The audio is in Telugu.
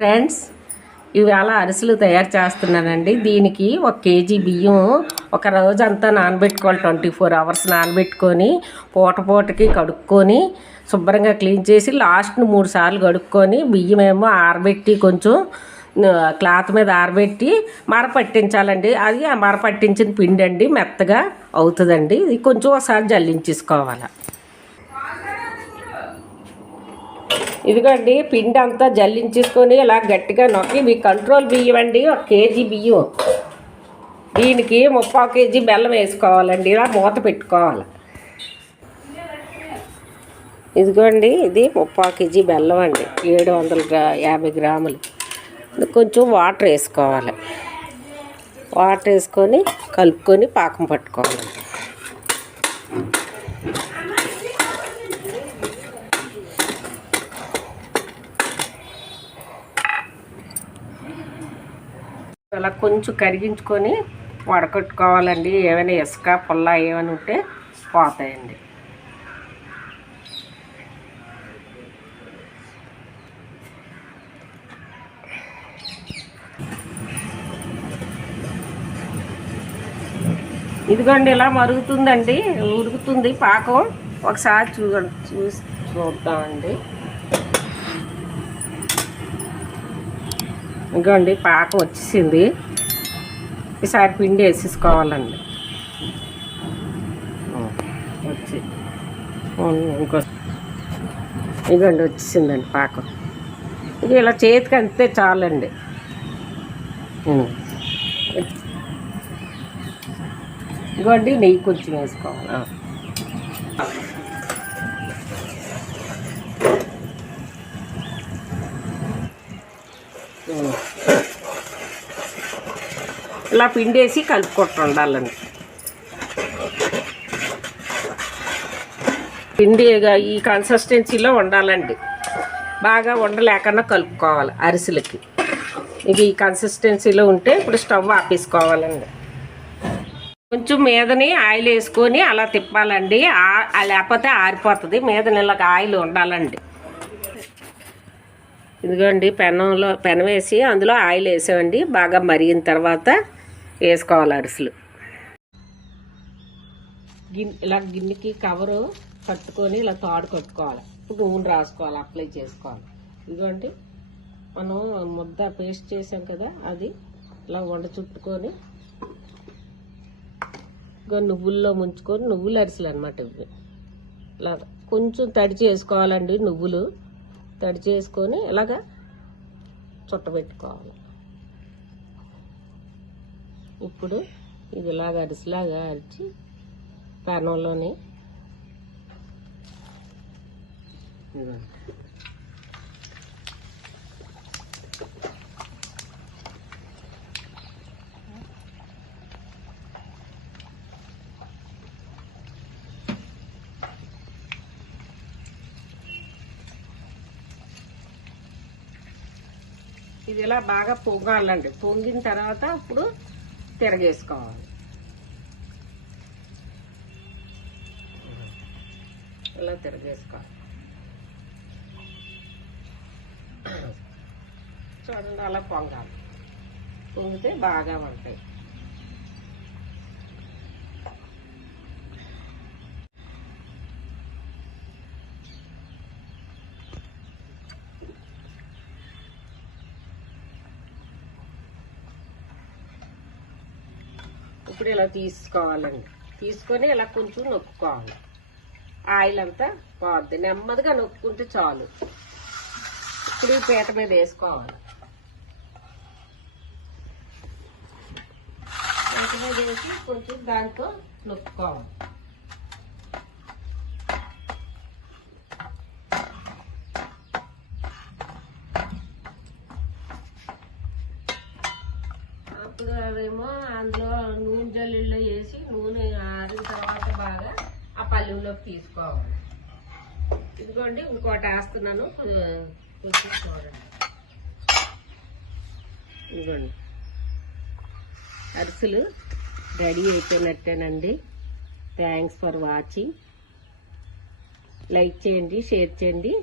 ఫ్రెండ్స్, ఇవాళ అరిసెలు తయారు చేస్తున్నానండి. దీనికి 1 కేజీ బియ్యం ఒక రోజంతా నానబెట్టుకోవాలి. 24 అవర్స్ నానబెట్టుకొని పూటకి కడుక్కొని శుభ్రంగా క్లీన్ చేసి లాస్ట్ను 3 సార్లు కడుక్కొని బియ్యం ఏమో ఆరబెట్టి కొంచెం క్లాత్ మీద ఆరబెట్టి మరపట్టించాలండి. అది ఆ మరపట్టించిన పిండి అండి మెత్తగా అవుతుందండి. ఇది కొంచెం ఒకసారి జల్లించేసుకోవాలి. ఇదిగోండి పిండి అంతా జల్లించేసుకొని ఇలా గట్టిగా నొక్కి ఇవి కంట్రోల్ బియ్యం అండి. 1 కేజీ బియ్యం, దీనికి 3/4 కేజీ బెల్లం వేసుకోవాలండి. ఇలా మూత పెట్టుకోవాలి. ఇదిగోండి ఇది 3/4 కేజీ బెల్లం అండి, 750 గ్రాములు. కొంచెం వాటర్ వేసుకోవాలి. వాటర్ వేసుకొని కలుపుకొని పాకం పట్టుకోవాలి. అలా కొంచెం కరిగించుకొని వడకట్టుకోవాలండి. ఏమైనా ఇసుక పుల్ల ఏమైనా ఉంటే పోతాయండి. ఇదిగోండి ఇలా మరుగుతుందండి, ఉడుకుతుంది పాకం. ఒకసారి చూద్దామండి. ఇదిగోండి పాకం వచ్చేసింది. ఈసారి పిండి వేసేసుకోవాలండి. ఇంకో ఇదిగోండి వచ్చేసిందండి పాకం. ఇది ఇలా చేతికి అంతే చాలండి. ఇదిగోండి నెయ్యి కొంచెం వేసుకోవాలి. ఇలా పిండి వేసి కలుపుకుంటూ ఉండాలండి. పిండి ఈ కన్సిస్టెన్సీలో ఉండాలండి. బాగా ఉండలేకుండా కలుపుకోవాలి అరిసెలకి. ఇది ఈ కన్సిస్టెన్సీలో ఉంటే ఇప్పుడు స్టవ్ ఆపేసుకోవాలండి. కొంచెం మీదని ఆయిల్ వేసుకొని అలా తిప్పాలండి. లేకపోతే ఆరిపోతుంది. మీదని ఇలాగ ఆయిల్ ఉండాలండి. ఇదిగోండి పెనం వేసి అందులో ఆయిల్ వేసామండి. బాగా మరిగిన తర్వాత వేసుకోవాలి అరిసెలు. ఇలా గిన్నెకి కవరు కట్టుకొని ఇలా తాడు కట్టుకోవాలి. ఇప్పుడు నూనె రాసుకోవాలి, అప్లై చేసుకోవాలి. ఇదిగోండి మనం ముద్ద పేస్ట్ చేసాం కదా, అది ఇలా వండ చుట్టుకొని నువ్వుల్లో ముంచుకొని, నువ్వుల అరిసెలు అనమాట ఇవి. ఇలా కొంచెం తడి చేసుకోవాలండి. నువ్వులు తడి చేసుకొని ఇలాగా చుట్టబెట్టుకోవాలి. ఇప్పుడు ఇది ఇలాగ అరిసిలాగా అరిచి పెనంలోని ఇది ఇలా బాగా పొంగాలండి. పొంగిన తర్వాత ఇప్పుడు తిరగేసుకోవాలి. ఇలా తిరగేసుకోవాలి. చూడండి అలా పొంగాలి. పొంగితే బాగా ఉంటాయి. ఇప్పుడు ఇలా తీసుకోవాలండి. తీసుకొని ఇలా కొంచెం నొక్కుకోవాలి. ఆయిల్ అంతా పోద్ది. నెమ్మదిగా నొక్కుంటే చాలు. ఇప్పుడు ఈ పీట మీద వేసుకోవాలి. పీట మీద వేసి కొంచెం దాంతో నొక్కుకోవాలి. అప్పుడు అవేమో అందులో నూనె జల్లీలో వేసి నూనె ఆరిన తర్వాత బాగా ఆ పల్లెంలోకి తీసుకోవాలి. ఇదిగోండి ఇంకోటి వేస్తున్నాను, కొంచెం చూడండి. ఇదిగోండి అరిసెలు రెడీ అయిపోయినట్టేనండి. Thanks for watching. లైక్ చేయండి, షేర్ చేయండి.